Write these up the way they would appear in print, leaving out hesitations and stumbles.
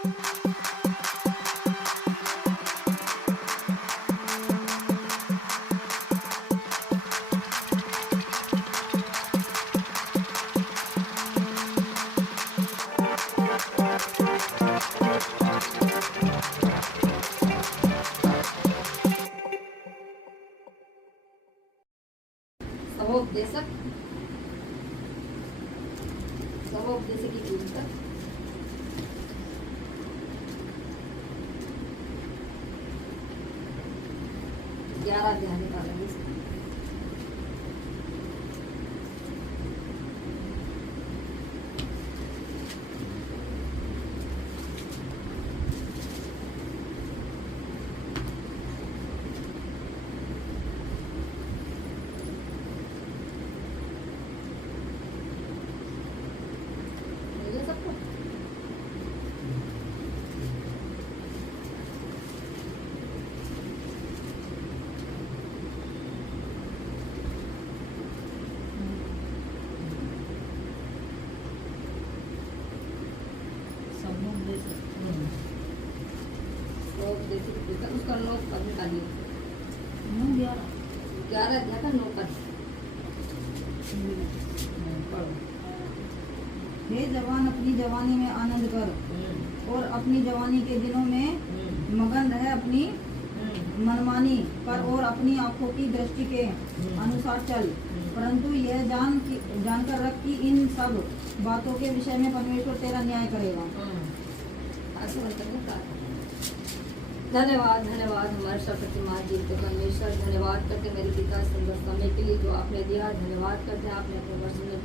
उपदेशक की पुस्तक 11 अध्याय निकालेंगे इसका। उसका 9 पद निकालिए। 11 अध्याय का 9 पद पढ़ो। हे जवान, अपनी जवानी में आनंद कर और अपनी जवानी के दिनों में मगन रह, अपनी मनमानी कर और अपनी आंखों की दृष्टि के अनुसार चल। परंतु यह जानकर रख कि इन सब बातों के विषय में परमेश्वर तेरा न्याय करेगा। धन्यवाद धन्यवाद हमारे सर्वशक्तिमान जी के परमेश्वर। धन्यवाद करते मेरे पिता सुंदर समय के लिए जो आपने दिया। धन्यवाद करते हैं आपने अपने वचन में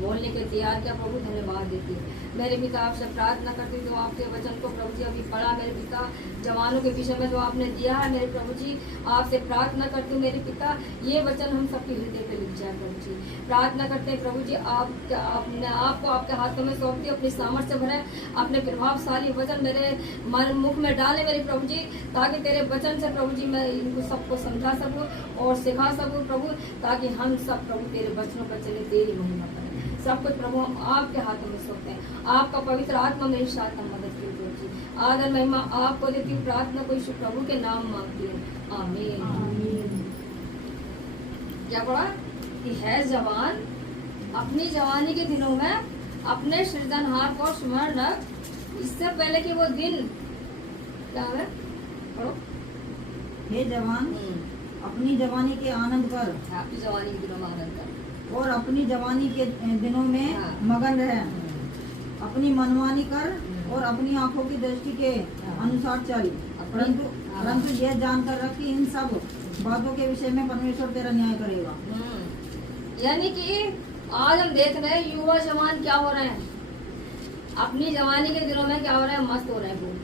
बोलने के तैयार किया प्रभु। धन्यवाद देती मेरे पिता आपसे प्रार्थना करती जो आपके वचन को प्रभु जी अभी पढ़ा मेरे पिता जवानों के विषय में जो आपने दिया है मेरे प्रभु जी, आपसे प्रार्थना करती हूँ मेरे पिता ये वचन हम सबके हृदय पे लिख जाए प्रभु जी। प्रार्थना करते हैं प्रभु जी अपने आप को आपके हाथों में सौंपती अपनी सामर्थ्य भरे, अपने प्रभावशाली वचन मेरे मन मुख में डाले मेरे प्रभु जी, ताकि तेरे वचन से प्रभु जी मैं इनको सबको समझा सकूं और सिखा सकूं प्रभु, ताकि हम सब प्रभु तेरे वचनों पर चले, तेरी महिमा करें। सब कुछ प्रभु हम आपके हाथों में सौंपते हैं। आपका पवित्र आत्मा मेरे साथ मदद की प्रभु जी। आदर महिमा आपको देती हूँ, प्रार्थना को यीशु प्रभु के नाम मांगती हूँ, आमीन। क्या पढ़ा कि है जवान, अपनी जवानी के दिनों में अपने सृजनहार को स्मरण रख, इससे पहले कि वो दिन क्या है पढ़ो। हे जवान, अपनी जवानी के आनंद कर, आपकी जवानी के दिनों में आनंद कर और अपनी जवानी के दिनों में मगन रह, अपनी मनमानी कर और अपनी आंखों की दृष्टि के अनुसार चल। परंतु यह जानकर रख कि इन सब बातों के विषय में परमेश्वर तेरा न्याय करेगा। यानी कि आज हम देख रहे हैं युवा जवान क्या हो रहे हैं, अपनी जवानी के दिनों में क्या हो रहे हैं, मस्त हो रहे हैं।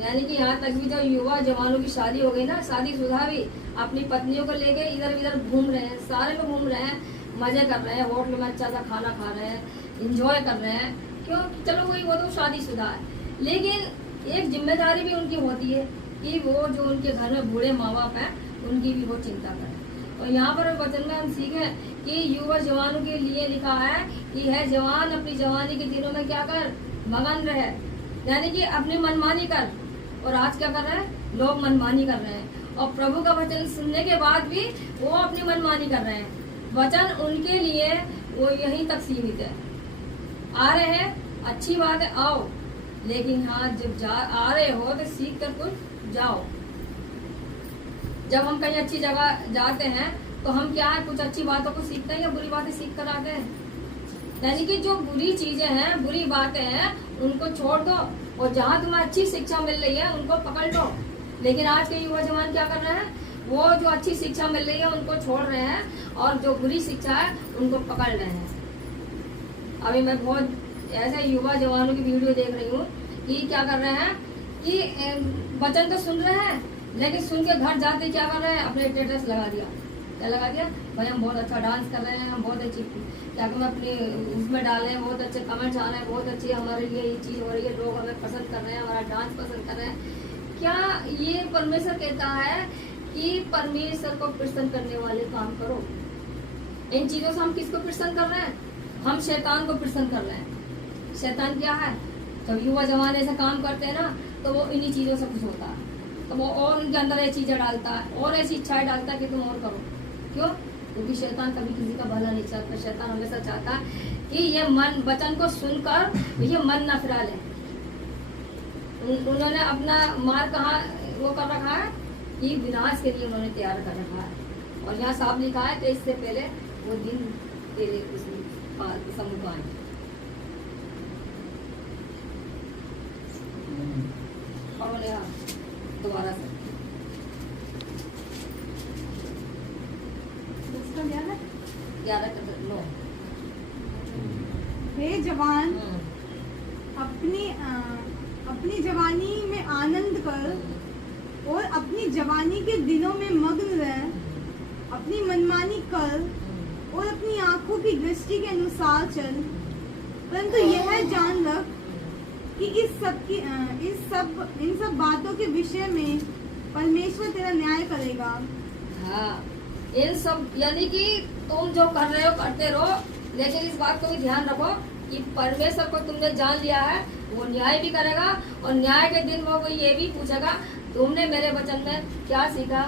यानी कि यहाँ तक भी जो युवा जवानों की शादी हो गई ना, शादीशुदा भी अपनी पत्नियों को लेके इधर उधर घूम रहे हैं, सारे में घूम रहे हैं, मजे कर रहे हैं, होटल में अच्छा सा खाना खा रहे हैं, एंजॉय कर रहे हैं। क्यों? चलो वो तो शादीशुदा है, लेकिन एक जिम्मेदारी भी उनकी होती है कि वो जो उनके घर में बूढ़े माँ बाप हैं उनकी भी वो चिंता करें। और यहाँ पर वचन में हम सीखें कि युवा जवानों के लिए लिखा है कि है जवान, अपनी जवानी के दिनों में क्या कर, मगन रहे, यानी कि अपनी मनमानी कर। और आज क्या कर रहे हैं लोग, मनमानी कर रहे हैं, और प्रभु का वचन सुनने के बाद भी वो अपनी मनमानी कर रहे हैं। वचन उनके लिए वो यहीं तक सीमित है। आ रहे हैं अच्छी बात है, आओ, लेकिन हाँ जब आ रहे हो तो सीख कर कुछ जाओ। जब हम कहीं अच्छी जगह जाते हैं तो हम क्या है, कुछ अच्छी बातों को सीखते हैं या बुरी बातें सीख कर आते हैं। यानी कि जो बुरी चीजें हैं, बुरी बातें हैं, उनको छोड़ दो, और जहाँ तुम्हें अच्छी शिक्षा मिल रही है उनको पकड़ लो। लेकिन आज के युवा जवान क्या कर रहे हैं, वो जो अच्छी शिक्षा मिल रही है उनको छोड़ रहे हैं, और जो बुरी शिक्षा है उनको पकड़ रहे हैं। अभी मैं बहुत ऐसे युवा जवानों की वीडियो देख रही हूँ कि क्या कर रहे हैं कि वचन तो सुन रहे हैं, लेकिन सुन के घर जाते क्या कर रहे हैं, अपने स्टेटस लगा दिया। क्या लगा दिया भाई, हम बहुत अच्छा डांस कर रहे हैं, हम बहुत अच्छी क्या हम अपने उसमें डाले हैं, बहुत अच्छे कमेंट्स आ रहे हैं, बहुत अच्छी हमारे लिए ये चीज़ हो रही है, लोग हमें पसंद कर रहे हैं, हमारा डांस पसंद कर रहे हैं। क्या ये परमेश्वर कहता है कि परमेश्वर को प्रसन्न करने वाले काम करो? इन चीजों से हम किसको प्रसन्न कर रहे हैं? हम शैतान को प्रसन्न कर रहे हैं। शैतान क्या है? जब युवा जवान ऐसा काम करते हैं ना तो वो इन्हीं चीजों से खुश होता है, तो वो और उनके अंदर ये चीजें डालता है और ऐसी इच्छाएं डालता है कि तुम और करो। क्यों? क्योंकि शैतान कभी किसी का भला नहीं चाहता। शैतान हमेशा चाहता है कि ये मन वचन को सुनकर ये मन न फिरा ले। उन्होंने अपना मार्ग कहाँ वो कर रखा है कि विनाश के लिए उन्होंने तैयार कर रखा है। और यहाँ साफ लिखा है कि इससे पहले वो दिन तेरे सम्मुख आए। और बोले हाँ दोबारा से उसका क्या है? 11 कर लो। हे जवान, अपनी जवानी में आनंद कर और अपनी जवानी के दिनों में मग्न रह, अपनी मनमानी कर और अपनी आंखों की दृष्टि के अनुसार चल, परंतु यह जान रख कि इन सब बातों के विषय में परमेश्वर तेरा न्याय करेगा। हाँ, इन सब यानी कि तुम जो कर रहे हो करते रहो, लेकिन इस बात को भी ध्यान रखो कि परमेश्वर को तुमने जान लिया है, वो न्याय भी करेगा और न्याय के दिन वो ये भी पूछेगा तुमने मेरे वचन में क्या सीखा,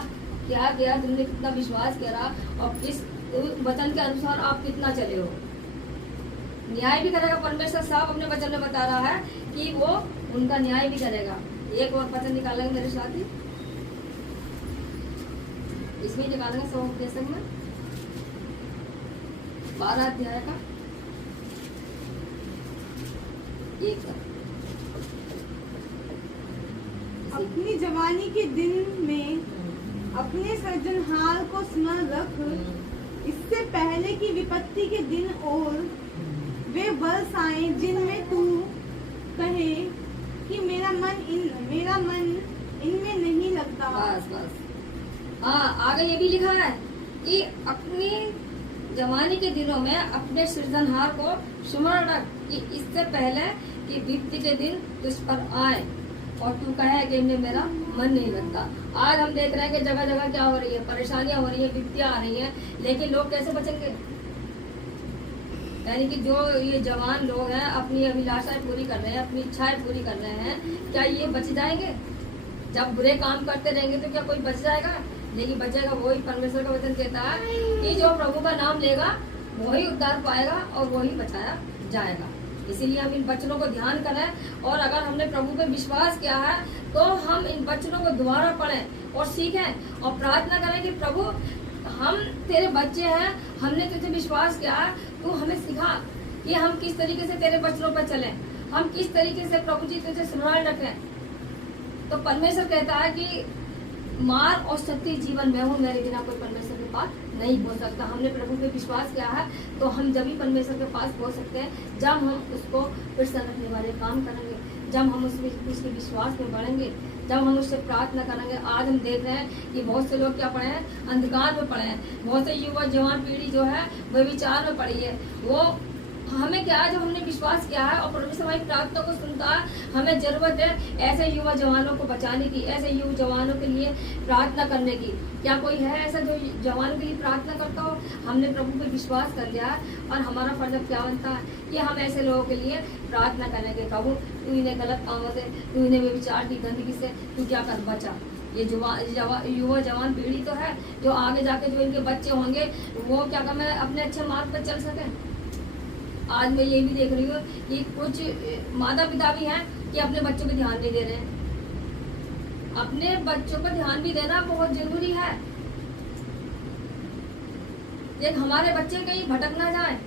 क्या किया, तुमने कितना विश्वास करा और किस वचन के अनुसार आप कितना चले हो। न्याय भी करेगा परमेश्वर साहब अपने वचन में बता रहा है कि वो उनका न्याय भी करेगा। एक और वचन निकालेंगे मेरे साथ ही, इसमें निकालेंगे 100 में 12 अध्याय का 1। अपनी जवानी के दिन में अपने सृजनहार को स्मरण रख, इससे पहले कि विपत्ति के दिन और वे वर्ष आए जिनमें तू कहे कि मेरा मन इनमें नहीं लगता। बस बस। हाँ, आगे ये भी लिखा है कि अपनी जवानी के दिनों में अपने सृजनहार को स्मरण रख कि इससे पहले कि विपत्ति के दिन तुझ पर आए और तू कहे कि इनमें मेरा मन नहीं लगता। आज हम देख रहे हैं कि जगह जगह क्या हो रही है, परेशानियां हो रही है, विपत्तियां आ रही हैं, लेकिन लोग कैसे बचेंगे? यानी कि जो ये जवान लोग हैं अपनी अभिलाषाएं पूरी कर रहे हैं, अपनी इच्छाएं पूरी कर रहे हैं, क्या ये बच जाएंगे? जब बुरे काम करते रहेंगे तो क्या कोई बच जाएगा? लेकिन बचेगा वही। परमेश्वर का वचन कहता है कि जो प्रभु का नाम लेगा वही उद्धार पाएगा और वही बचाया जाएगा। इसीलिए हम इन वचनों को ध्यान करें और अगर हमने प्रभु पे विश्वास किया है तो हम इन वचनों को दोबारा पढ़ें और सीखें और प्रार्थना करें कि प्रभु हम तेरे बच्चे हैं, हमने तुझे विश्वास किया है, तू हमें सिखा कि हम किस तरीके से तेरे वचनों पर चलें, हम किस तरीके से प्रभु जी तुझे स्मरण रखें। तो परमेश्वर कहता है कि मार्ग और सत्य जीवन में हूँ, मेरे बिना कोई परमेश्वर के पास नहीं पहुँच सकता। हमने प्रभु पे विश्वास किया है तो हम जब भी परमेश्वर के पास पहुँच सकते हैं जब हम उसको प्रसन्न रखने वाले काम करेंगे, जब हम उसके विश्वास में बढ़ेंगे, जब हम उससे प्रार्थना करेंगे। आज हम देख रहे हैं कि बहुत से लोग क्या पढ़े हैं, अंधकार में पढ़े हैं। बहुत से युवा जवान पीढ़ी जो है वह विचार में पड़ी है। वो हमें क्या है, जब हमने विश्वास किया है और परमेश्वर हमारी प्रार्थना को सुनता है, हमें जरूरत है ऐसे युवा जवानों को बचाने की, ऐसे युवा जवानों के लिए प्रार्थना करने की। क्या कोई है ऐसा जो जवान के लिए प्रार्थना करता हो? हमने प्रभु पे विश्वास कर लिया है और हमारा फर्ज क्या बनता है कि हम ऐसे लोगों के लिए प्रार्थना करेंगे। प्रभु तू इन्हें गलत कामों से, तू इन्हें विचार की गंदगी से तू क्या कर बचा। ये युवा जवान पीढ़ी तो है जो आगे जाके जो इनके बच्चे होंगे वो क्या करें अपने अच्छे मार्ग पर चल सकें। आज मैं ये भी देख रही हूँ कि कुछ माता पिता भी हैं कि अपने बच्चों पे ध्यान नहीं दे रहे हैं। अपने बच्चों पर ध्यान भी देना बहुत जरूरी है। देख हमारे बच्चे कहीं भटक ना जाए,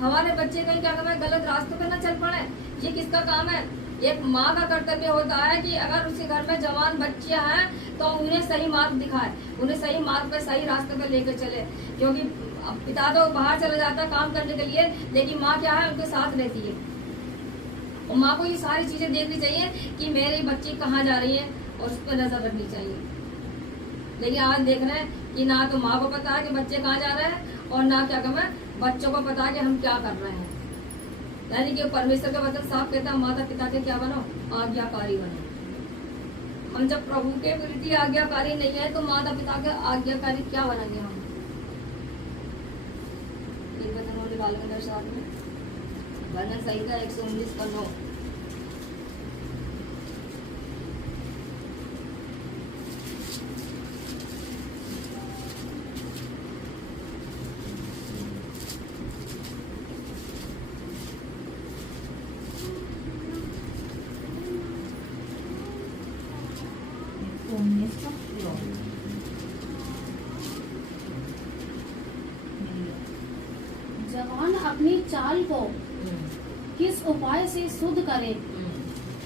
हमारे बच्चे कहीं क्या करें गलत रास्तों पर ना चल पड़े। ये किसका काम है? एक माँ का कर्तव्य होता है कि अगर उसके घर में जवान बच्चियां हैं तो उन्हें सही मार्ग दिखाए, उन्हें सही मार्ग पर सही रास्ते पर लेकर चले। क्योंकि पिता तो बाहर चला जाता है काम करने के लिए, लेकिन माँ क्या है उनके साथ रहती है और माँ को ये सारी चीजें देखनी चाहिए कि मेरे बच्चे कहाँ जा रही है और उस पर नजर रखनी चाहिए। लेकिन आज देख रहे हैं कि ना तो माँ को पता है कि बच्चे कहाँ जा रहे हैं और ना क्या करें बच्चों को पता है कि हम क्या कर रहे हैं। यानी कि परमेश्वर का वचन साफ कहता है माता पिता के क्या बनो, आज्ञाकारी बनो। हम जब प्रभु के प्रति आज्ञाकारी नहीं है तो माता पिता के आज्ञाकारी क्या बनेंगे हम? एक वचन और निकाल के साथ में भजन संहिता 119 का 9। omnes pro। जवान अपनी चाल को किस उपाय से शुद्ध करे,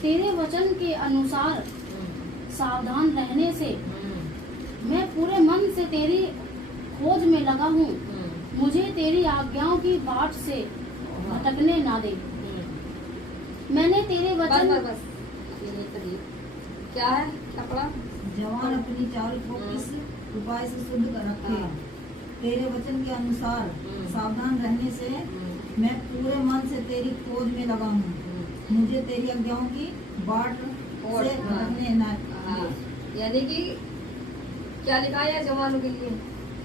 तेरे वचन के अनुसार सावधान रहने से मैं पूरे मन से तेरी खोज में लगा हूँ। मुझे तेरी आज्ञाओं की बाट से भटकने ना दे। मैंने तेरे बस वचन बस बस ये नहीं करिए। क्या है कपड़ा? जवान अपनी चाल को किस उपाय से शुद्ध कर रखे, तेरे वचन के अनुसार सावधान रहने से मैं पूरे मन से तेरी खोज में लगा हूँ। मुझे तेरी आज्ञाओं की बाट से भटकने ना हाँ, दे। यानी कि क्या लिखा है जवानों के लिए?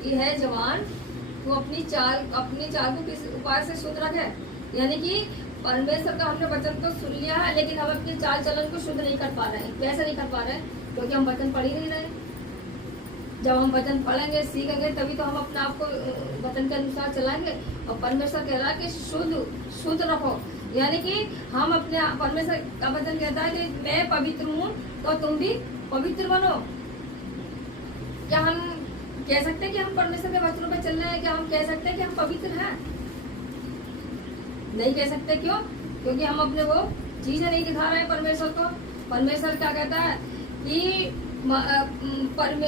ये है जवान तो अपनी चाल को किस उपाय से शुद्ध रखे। यानी कि परमेश्वर का हमने वचन तो सुन लिया है, लेकिन हम अपनी चाल चलन को शुद्ध नहीं कर पा रहे हैं। कैसे नहीं कर पा रहे हैं? क्योंकि हम वचन पढ़ ही नहीं रहे। जब हम वचन पढ़ेंगे सीखेंगे तभी तो हम अपने आप को वचन के अनुसार चलाएंगे। और परमेश्वर कह रहा है कि शुद्ध रखो। यानी कि हम अपने परमेश्वर का वचन कहता है कि मैं पवित्र हूँ तो तुम भी पवित्र बनो। क्या हम कह सकते हैं कि हम परमेश्वर के वचनों पर चल रहे हैं? क्या हम कह सकते हैं कि हम पवित्र हैं? नहीं कह सकते। क्यों? क्योंकि हम अपने वो चीजें नहीं दिखा रहे हैं परमेश्वर को। परमेश्वर क्या कहता है कि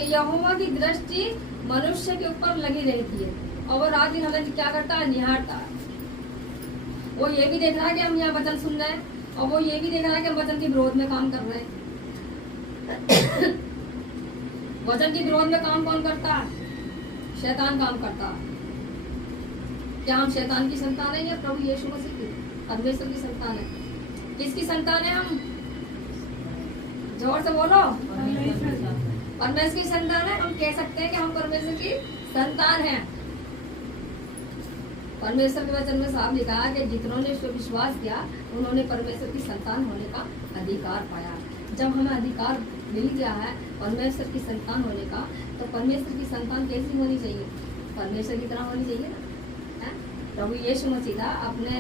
यहोवा की दृष्टि मनुष्य के ऊपर लगी रहती है और वो रात दिन हमें क्या करता है? निहारता है। वो ये भी देख रहा है कि हम यहाँ वचन सुन रहे हैं और वो ये भी देख रहा है कि हम वचन के विरोध में काम कर रहे हैं। वचन के विरोध में काम कौन करता है? शैतान काम करता है। क्या हम शैतान की संतान है या प्रभु यीशु मसीह की परमेश्वर की संतान है? किसकी संतान है हम? जोर से बोलो। परमेश्वर की संतान है। हम कह सकते हैं कि हम परमेश्वर की संतान हैं। परमेश्वर के वचन में साफ लिखा है कि जितनों ने विश्वास किया उन्होंने परमेश्वर की संतान होने का अधिकार पाया। जब हमें अधिकार मिल गया है परमेश्वर की संतान होने का, तो परमेश्वर की संतान कैसी होनी चाहिए? परमेश्वर की तरह होनी चाहिए ना। प्रभु यीशु मसीह था अपने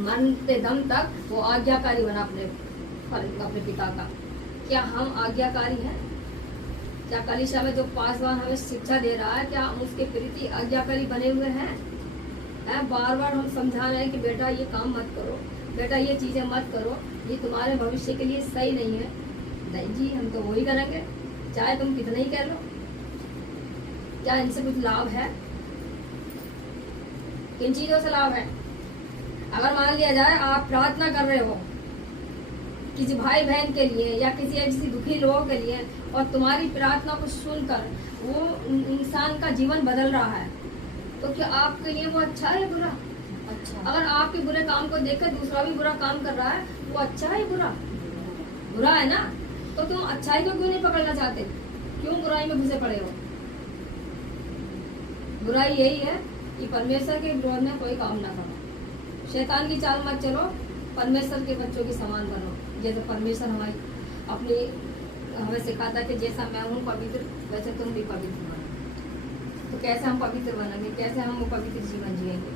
मरते दम तक वो आज्ञाकारी बना अपने पिता का। क्या हम आज्ञाकारी हैं? क्या कलीसिया में जो पासवान हमें शिक्षा दे रहा है क्या हम उसके प्रति आज्ञाकारी बने हुए हैं? बार बार हम समझा रहे हैं कि बेटा ये काम मत करो, बेटा ये चीजें मत करो, ये तुम्हारे भविष्य के लिए सही नहीं है। नहीं जी, हम तो वही करेंगे चाहे तुम कितना ही कह लो। क्या इनसे कुछ लाभ है? किन चीजों से लाभ है? अगर मान लिया जाए आप प्रार्थना कर रहे हो किसी भाई बहन के लिए या किसी दुखी लोगों के लिए और तुम्हारी प्रार्थना को सुनकर वो इंसान का जीवन बदल रहा है, तो क्या आपके लिए वो अच्छा है बुरा? अच्छा। अगर आपके बुरे काम को देखकर दूसरा भी बुरा काम कर रहा है, वो अच्छा है बुरा? बुरा है ना। तो तुम अच्छाई को क्यों नहीं पकड़ना चाहते? क्यों बुराई में घुसे पड़े हो? बुराई यही है कि परमेश्वर के विरोध में कोई काम ना करो, शैतान की चाल मत चलो, परमेश्वर के बच्चों के समान बनो। जैसे परमेश्वर हमें सिखाता है कि जैसा मैं हूँ पवित्र वैसे तुम भी पवित्र बनो। तो कैसे हम पवित्र बनेंगे? कैसे हम वो पवित्र जीवन जिएंगे?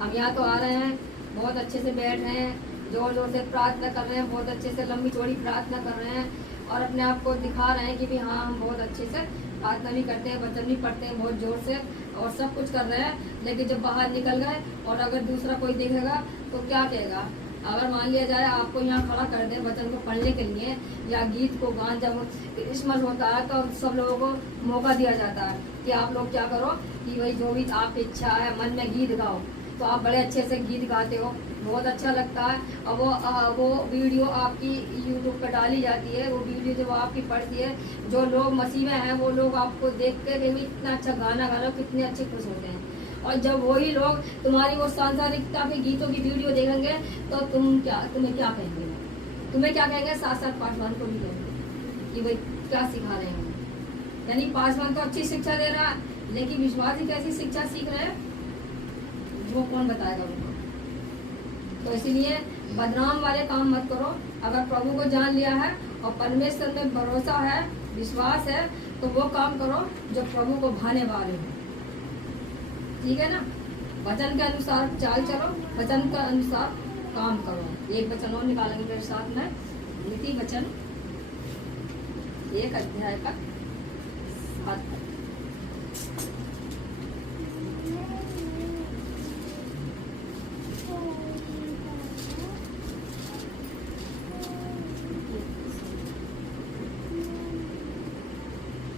हम यहाँ तो आ रहे हैं, बहुत अच्छे से बैठ रहे हैं, जोर जोर से प्रार्थना कर रहे हैं, बहुत अच्छे से लंबी चौड़ी प्रार्थना कर रहे हैं और अपने आप को दिखा रहे हैं कि भी हाँ हम बहुत अच्छे से प्रार्थना भी करते हैं, वचन भी पढ़ते हैं बहुत जोर से और सब कुछ कर रहे हैं। लेकिन जब बाहर निकल गए और अगर दूसरा कोई देखेगा तो क्या कहेगा? अगर मान लिया जाए आपको यहाँ खड़ा कर दे वचन को पढ़ने के लिए या गीत को गान, जब क्रिसमस होता है तो सब लोगों को मौका दिया जाता है कि आप लोग क्या करो कि भाई जो भी आपकी इच्छा है मन में गीत गाओ। तो आप बड़े अच्छे से गीत गाते हो, बहुत अच्छा लगता है। और वो वीडियो आपकी यूट्यूब पर डाली जाती है। वो वीडियो जब आपकी पड़ती है, जो लोग मसीह में हैं वो लोग आपको देख के भी इतना अच्छा गाना गा रहे हो, कितने अच्छे खुश होते हैं। और जब वही लोग तुम्हारी वो सांसारिकता के गीतों की वीडियो देखेंगे तो तुम्हें क्या कहेंगे? तुम्हें क्या कहेंगे? साथ साथ पासवान को भी कहेंगे कि भाई क्या सिखा रहे हैं। यानी पासवान तो अच्छी शिक्षा दे रहा है, लेकिन विश्वासी कैसी शिक्षा सीख रहे हैं वो कौन बताएगा उनको? तो इसीलिए बदनाम वाले काम मत करो। अगर प्रभु को जान लिया है और परमेश्वर में भरोसा है, विश्वास है, तो वो काम करो जो प्रभु को भाने वाले हो। ठीक है ना? वचन के अनुसार चाल चलो, वचन के अनुसार काम करो। एक वचन और निकालेंगे मेरे साथ में, नीति वचन एक अध्याय का 7 तक।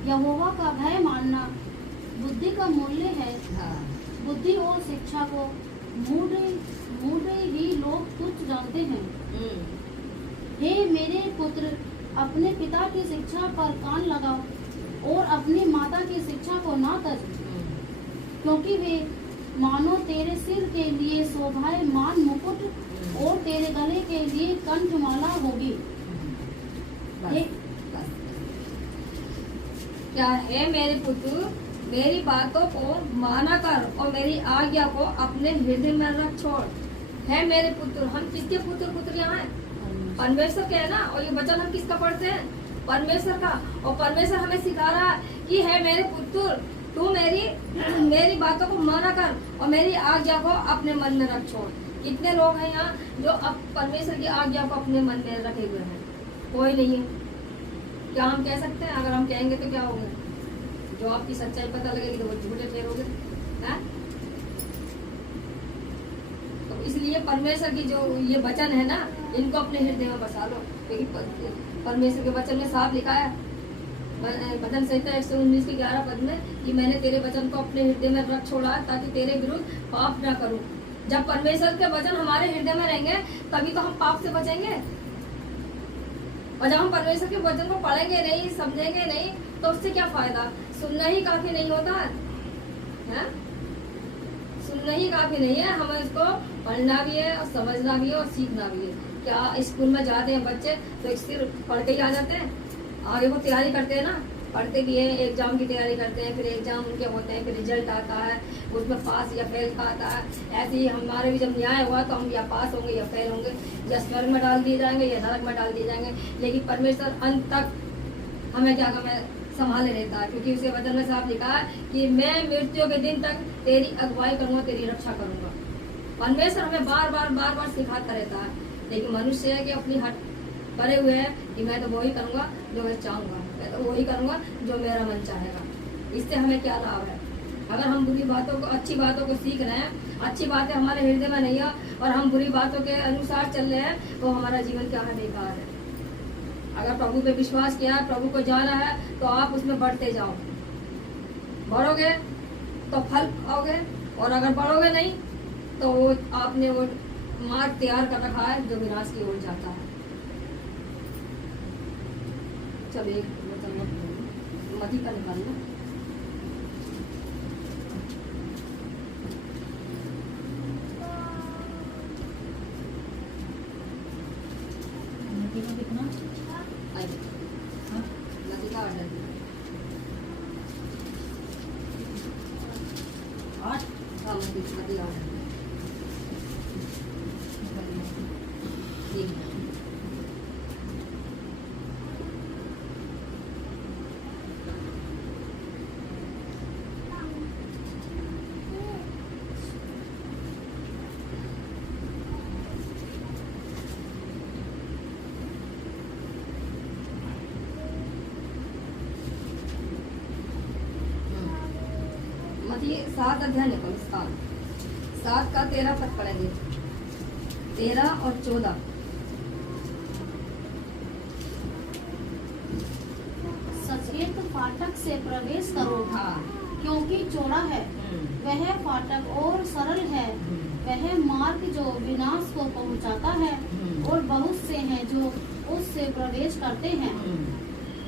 यहोवा का भय मानना बुद्धि का मूल्य है। हाँ। बुद्धि और शिक्षा को मूढ़ ही लोग तुच्छ जानते हैं। हे मेरे पुत्र, अपने पिता की शिक्षा पर कान लगाओ और अपनी माता की शिक्षा को ना तज, क्योंकि वे मानो तेरे सिर के लिए शोभायमान मुकुट और तेरे गले के लिए कंठमाला होगी। हे क्या है मेरे पुत्र, मेरी बातों को माना कर और मेरी आज्ञा को अपने हृदय में रख छोड़। है मेरे पुत्र, हम किसके पुत्र पुत्रियां हैं? परमेश्वर के है ना। और ये वचन हम किसका पढ़ते हैं? परमेश्वर का। और परमेश्वर हमें सिखा रहा है कि है मेरे पुत्र, तू मेरी बातों को माना कर और मेरी आज्ञा को अपने मन में रख छोड़। कितने लोग हैं यहाँ जो अब परमेश्वर की आज्ञा को अपने मन में रखे हुए हैं? कोई नहीं है। क्या हम कह सकते हैं? अगर हम कहेंगे तो क्या होगा? जो आपकी सच्चाई पता लगेगी तो वो झूठे ठहरोगे। तो इसलिए परमेश्वर की जो ये वचन है ना, इनको अपने हृदय में बसा लो, क्योंकि परमेश्वर के वचन में साफ लिखा है भजन संहिता 119 के 11 पद में कि मैंने तेरे वचन को अपने हृदय में रख छोड़ा ताकि तेरे विरुद्ध पाप ना करूं। जब परमेश्वर के वचन हमारे हृदय में रहेंगे तभी तो हम पाप से बचेंगे। और जब हम परमेश्वर के वचन को पढ़ेंगे नहीं, समझेंगे नहीं, तो उससे क्या फायदा? सुनना ही काफी नहीं होता है? सुनना ही काफी नहीं है, हमें इसको पढ़ना भी है और समझना भी है और सीखना भी है। क्या स्कूल में जाते हैं बच्चे तो सिर्फ पढ़ के ही आ जाते हैं? आगे वो तैयारी करते हैं ना, पढ़ते भी है, एग्जाम की तैयारी करते हैं, फिर एग्जाम उनके होते हैं, फिर रिजल्ट आता है, उसमें पास या फेल का आता है। ऐसे ही हमारे भी जब न्याय हुआ तो हम या पास होंगे या फेल होंगे, या स्वर्ग में डाल दिए जाएंगे या नरक में डाल दिए जाएंगे। लेकिन परमेश्वर अंत तक हमें क्या हमें संभाले रहता है, क्योंकि उसके वचन में साफ लिखा है कि मैं मृत्यु के दिन तक तेरी अगुवाई करूंगा, तेरी रक्षा करूंगा। परमेश्वर हमें बार बार सिखाता रहता है, लेकिन मनुष्य है कि अपनी हट करे हुए हैं कि मैं तो वही करूंगा जो मैं चाहूंगा, मैं तो वही करूंगा जो मेरा मन चाहेगा। इससे हमें क्या लाभ है? अगर हम बुरी बातों को अच्छी बातों को सीख रहे हैं, अच्छी बातें हमारे हृदय में नहीं है और हम बुरी बातों के अनुसार चल रहे हैं, तो हमारा जीवन क्या है? बेकार है। अगर प्रभु पे विश्वास किया है, प्रभु को जाना है, तो आप उसमें बढ़ते जाओ। बढ़ोगे तो फल पाओगे, और अगर बढ़ोगे नहीं तो आपने वो मार्ग तैयार कर रखा है जो विनाश की ओर जाता है। चल एक मती का निकालना। कितना मती का ऑर्डर 8। हाँ, मती ऑर्डर मती 7 अध्याय निकल 7 का 13 पद पढ़ेंगे, 13 और 14। सचेत फाटक से प्रवेश करो, हाँ। क्योंकि चौड़ा है वह फाटक और सरल है वह मार्ग जो विनाश को पहुंचाता है, और बहुत से हैं जो उससे प्रवेश करते हैं।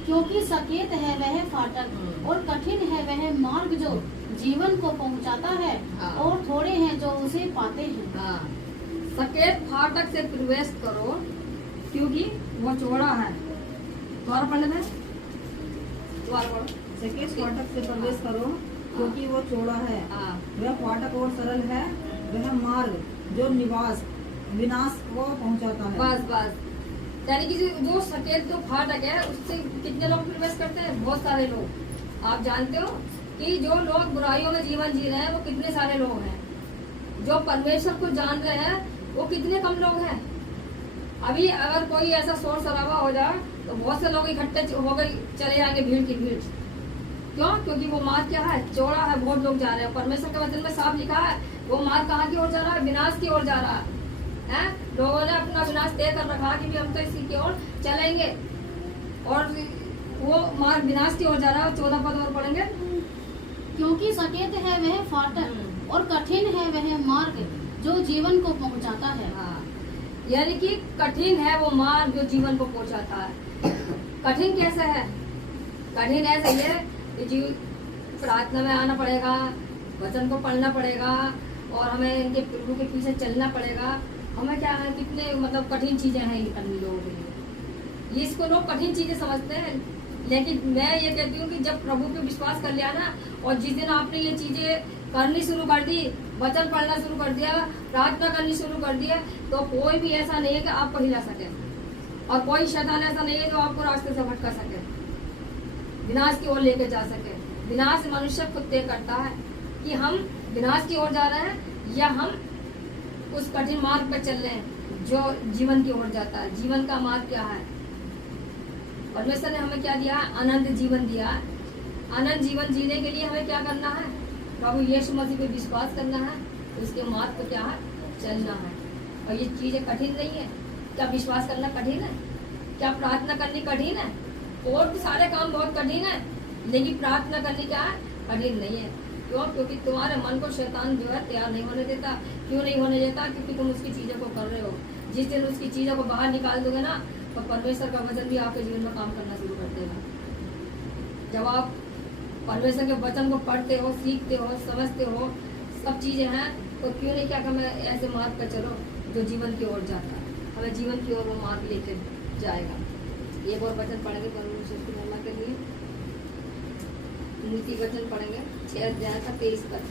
क्योंकि सकेत है वह फाटक और कठिन है वह मार्ग जो जीवन को पहुंचाता है, हाँ। और थोड़े हैं जो उसे पाते हैं। हाँ। सकेत फाटक से प्रवेश करो क्योंकि वो चौड़ा है। द्वार पढ़ने में द्वार पढ़ो। सकेत फाटक से प्रवेश करो क्योंकि वो चौड़ा है, हाँ। वह फाटक और सरल है वह मार्ग जो विनाश को पहुंचाता है। बस यानी कि जो सकेत जो फाटक है उससे कितने लोग प्रवेश करते हैं? बहुत सारे लोग। आप जानते हो कि जो लोग बुराइयों में जीवन जी रहे हैं वो कितने सारे लोग हैं। जो परमेश्वर को जान रहे हैं वो कितने कम लोग हैं। अभी अगर कोई ऐसा शोर शराबा हो जाए तो बहुत से लोग इकट्ठे होकर चले जाएंगे, भीड़ की भीड़। क्यों? क्योंकि वो मार्ग क्या है? चौड़ा है, बहुत लोग जा रहे हैं। परमेश्वर के वचन में साफ लिखा है वो मार्ग कहाँ की ओर जा रहा है? विनाश की ओर जा रहा है। लोगों ने अपना विनाश तय कर रखा कि भी हम तो इसी की ओर चलेंगे, और वो मार्ग विनाश की ओर जा रहा है। 14 पद और पढ़ेंगे। क्योंकि सकेत है वह फाटक और कठिन है वह मार्ग जो जीवन को पहुंचाता है। हाँ, यानी कि कठिन है वो मार्ग जो जीवन को पहुंचाता है। कठिन कैसे है? कठिन ऐसे ही है कि जीव प्रार्थना में आना पड़ेगा, वचन को पढ़ना पड़ेगा, और हमें इनके प्रभु के पीछे चलना पड़ेगा। हमें क्या है, कितने मतलब कठिन चीजें हैं ये करनी लोगों के लिए। ये इसको लोग कठिन चीजें समझते हैं, लेकिन मैं ये कहती हूँ कि जब प्रभु पे विश्वास कर लिया ना, और जिस दिन आपने ये चीजें करनी शुरू कर दी, वचन पढ़ना शुरू कर दिया, प्रार्थना करनी शुरू कर दिया, तो कोई भी ऐसा नहीं है कि आपको हिला सके, और कोई शैतान ऐसा नहीं है जो आपको रास्ते से भटका सके, विनाश की ओर लेके जा सके। विनाश मनुष्य खुद तय करता है कि हम विनाश की ओर जा रहे हैं या हम उस कठिन मार्ग पर चल रहे हैं जो जीवन की ओर जाता है। जीवन का मार्ग क्या है? परमेश्वर ने हमें क्या दिया? अनंत जीवन दिया। अनंत जीवन जीने के लिए हमें क्या करना है? प्रभु यीशु मसीह पे विश्वास करना है, उसके मार्ग पर क्या है? चलना है। और ये चीजें कठिन नहीं है। क्या विश्वास करना कठिन है? क्या प्रार्थना करनी कठिन है? और भी सारे काम बहुत कठिन है, लेकिन प्रार्थना करनी क्या है? कठिन नहीं है। क्यों? क्योंकि तुम्हारे मन को शैतान जो है तैयार नहीं होने देता। क्यों नहीं होने देता? क्योंकि तुम उसकी चीजों को कर रहे हो। जिस दिन उसकी चीजों को बाहर निकाल दोगे ना, तो परमेश्वर का वचन भी आपके जीवन में काम करना शुरू कर देगा। जब आप परमेश्वर के वचन को पढ़ते हो, सीखते हो, समझते हो, सब चीजें हैं, तो क्यों नहीं क्या हमें ऐसे मार्ग पर चलो जो जीवन की ओर जाता है। हमें जीवन की ओर वो मार्ग लेके जाएगा। एक और वचन पढ़ेंगे परमेश्वर की महिमा के लिए। नीति वचन पढ़ेंगे 6 अध्याय का 23 पद।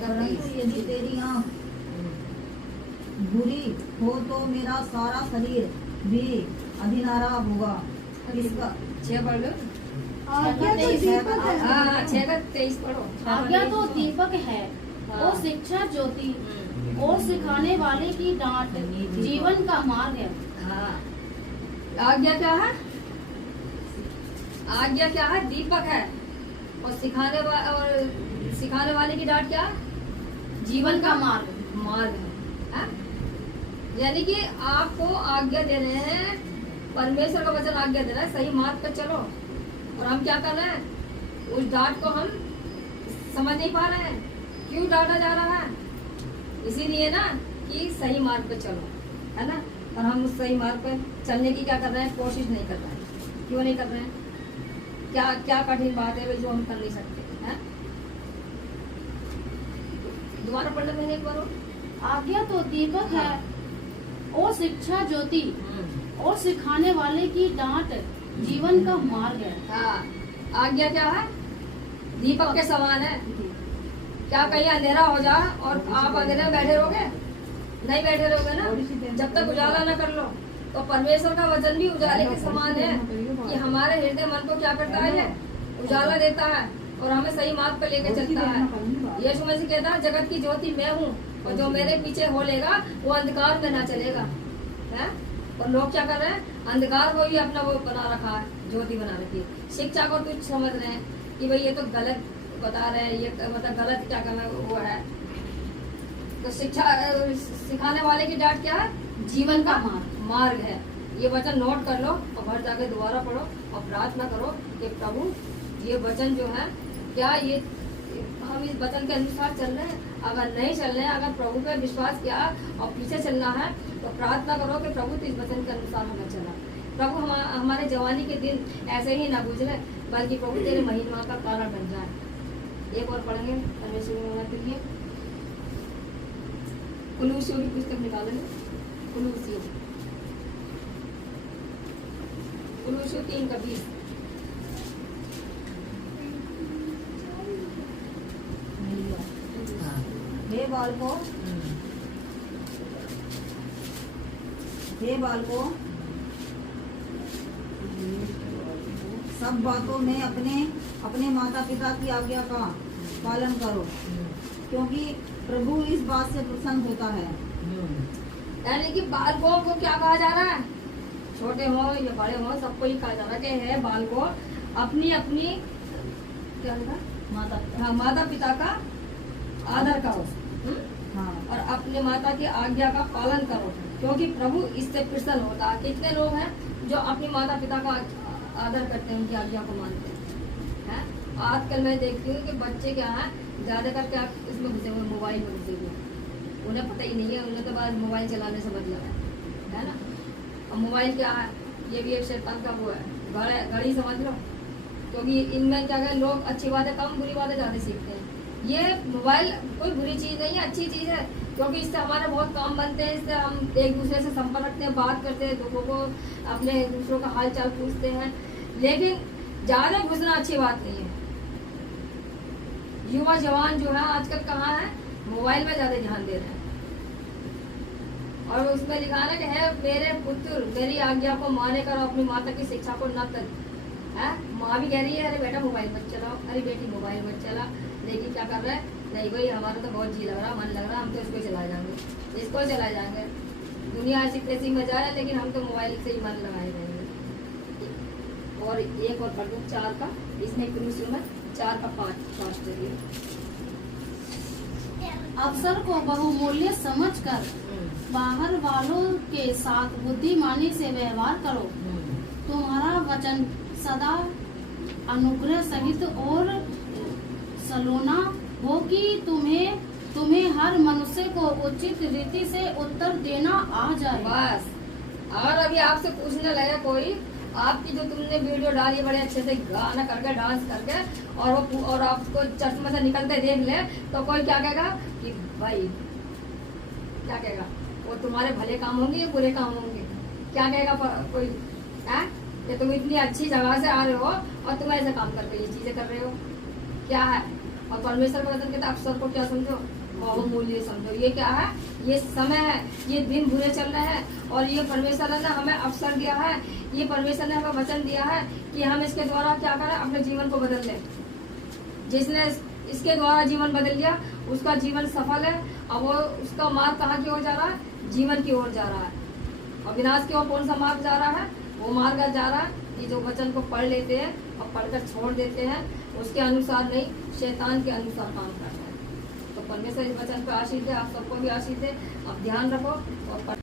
परंतु यदि तेरी आँख बुरी हो तो मेरा सारा शरीर भी अधिनारा होगा। इसका 6 पढ़ लो। आज्ञा तो दीपक है। हाँ, 6 का 23 पढ़ो। आज्ञा तो दीपक है, वो शिक्षा ज्योति और सिखाने वाले की डांट जीवन का मार्ग है। हाँ, आज्ञा क्या है? आज्ञा क्या है? दीपक है, और सिखाने वाले की डांट क्या है? जीवन का मार्ग है। हाँ? यानी कि आपको आज्ञा दे रहे हैं, परमेश्वर का वचन आज्ञा दे रहा है, सही मार्ग पर चलो। और हम क्या कर रहे हैं? उस डांट को हम समझ नहीं पा रहे हैं। क्यों डांटा जा रहा है? इसीलिए ना कि सही मार्ग पे चलो, है ना। और हम उस सही मार्ग पे चलने की क्या कर रहे हैं? कोशिश नहीं कर रहे हैं। क्यों नहीं कर रहे हैं? क्या क्या कठिन बात है जो हम कर नहीं सकते हैं? दोबारा पढ़ने में एक बार। आज्ञा तो दीपक है और शिक्षा ज्योति और सिखाने वाले की डांट जीवन का मार्ग है। हाँ, आज्ञा क्या है? दीपक के समान है। क्या कहीं अंधेरा हो जाए और आप अंधेरे में बैठे रहोगे? नहीं बैठे रहोगे ना। जब तक उजाला ना कर लो, तो परमेश्वर का वचन भी उजाले के समान है कि हमारे हृदय मन को क्या करता है? उजाला देता है और हमें सही मार्ग पे लेके चलता है। यीशु मसीह कहता है, जगत की ज्योति मैं हूँ, और जो मेरे पीछे हो लेगा वो अंधकार में ना चलेगा। है? और लोग क्या कर रहे हैं? अंधकार को ही अपना वो बना रखा है, ज्योति बना रखी है। शिक्षा को तुच्छ समझ रहे हैं कि भाई ये तो गलत बता रहे हैं, ये मतलब गलत क्या करना वो है। तो शिक्षा सिखाने वाले की डांट क्या है? जीवन का मार्ग है। ये वचन नोट कर लो और घर जाके दोबारा पढ़ो और प्रार्थना करो कि प्रभु ये वचन जो है, क्या ये हम इस वचन के अनुसार चल रहे हैं? अगर नहीं चल रहे हैं, अगर प्रभु पे विश्वास किया और पीछे चलना है, तो प्रार्थना करो कि प्रभु तो इस वचन के अनुसार हमें चला। प्रभु हमारे जवानी के दिन ऐसे ही ना गुजरे, बल्कि प्रभु तेरे महिमा का कारण बन जाए। एक और पढ़ेंगे परमेश्वर के लिए। कुलूसियों की पुस्तक निकालेंगे। कुलूसियों 3:20। हे बालकों, सब बातों में अपने अपने माता पिता की आज्ञा का पालन करो, क्योंकि प्रभु इस बात से प्रसन्न होता है। यानी कि बालकों को क्या कहा जा रहा है, छोटे हो या बड़े हो, सबको ही कहा जा रहा है कि है बालकों अपनी अपनी क्या लिखा? माता पिता। हाँ, माता पिता का आदर करो, हाँ, और अपने माता की आज्ञा का पालन करो, क्योंकि प्रभु इससे प्रसन्न होता है। कितने लोग हैं जो अपने माता पिता का आदर करते हैं, उनकी आज्ञा को मानते हैं? आजकल मैं देखती हूँ कि बच्चे क्या है, ज्यादा करके आप इसमें घुसे हुए, मोबाइल में घुसे हुए, उन्हें पता ही नहीं है, उन्हें तो बाद मोबाइल चलाने से मतलब है ना। और मोबाइल क्या है, ये भी एक शैतान का वो है, घड़ी समझ लो, क्योंकि इनमें क्या है, लोग अच्छी बातें कम, बुरी बातें ज्यादा सीखते हैं। ये मोबाइल कोई बुरी चीज नहीं है, अच्छी चीज है, क्योंकि इससे हमारे बहुत काम बनते हैं, इससे हम एक दूसरे से संपर्क रखते हैं, बात करते हैं, लोगों को अपने दूसरों का हाल चाल पूछते हैं, लेकिन ज्यादा घुसना अच्छी बात नहीं है। युवा जवान जो है आजकल कहाँ है, मोबाइल में ज्यादा ध्यान दे रहे हैं, और उसमें लिखा है कि है मेरे पुत्र मेरी आज्ञा को माने कर अपनी माता की शिक्षा को न कर। है माँ भी कह रही है अरे बेटा मोबाइल मत चलाओ, अरे बेटी मोबाइल मत चला, लेकिन क्या कर रहा है, नहीं भाई हमारा तो बहुत जी लग रहा, मन लग रहा, हम तो इसको चलाए जाएंगे, इसको चलाए जाएंगे। दुनिया ऐसी कैसी मजा है, लेकिन हम तो मोबाइल से ही मन लगाए रहेंगे। और एक और पढ़ दो 4 का, इसमें क्रूस में 4 का 5 चाहिए। अवसर को बहुमूल्य समझकर बाहर वालों के साथ बुद्धिमानी से व्यवहार करो। तुम्हारा वचन सदा अनुग्रह सहित और सलोना हो कि तुम्हें हर मनुष्य को उचित रीति से उत्तर देना आ जाए। बस, अगर अभी आपसे पूछने लगे कोई, आपकी जो तुमने वीडियो डाली बड़े अच्छे से गाना करके डांस करके, और आपको चर्च में से निकलते देख ले, तो कोई क्या कहेगा कि भाई क्या कहेगा, वो तुम्हारे भले काम होंगे या बुरे काम होंगे, क्या कहेगा कोई है कि तुम इतनी अच्छी जगह से आ रहे हो और तुम ऐसे काम करके ये चीजें कर रहे हो, क्या है। और परमेश्वर का वचन कहता है अवसर को क्या समझो, बहुमूल्य समझो। ये क्या है, ये समय है, ये दिन बुरे चल रहे हैं, और ये परमेश्वर ने हमें अवसर दिया है, ये परमेश्वर ने हमें वचन दिया है कि हम इसके द्वारा क्या करें, अपने जीवन को बदल लें। जिसने इसके द्वारा जीवन बदल लिया उसका जीवन सफल है, अब वो उसका मार्ग कहाँ की ओर जा रहा है, जीवन की ओर जा रहा है। और विनाश की ओर कौन सा मार्ग जा रहा है, वो मार्ग जा रहा है कि जो वचन को पढ़ लेते हैं और पढ़कर छोड़ देते हैं, उसके अनुसार नहीं, शैतान के अनुसार काम करता है। तो परमेश्वर इस वचन पर आशीष दे, आप सबको भी आशीष दे। आप ध्यान रखो और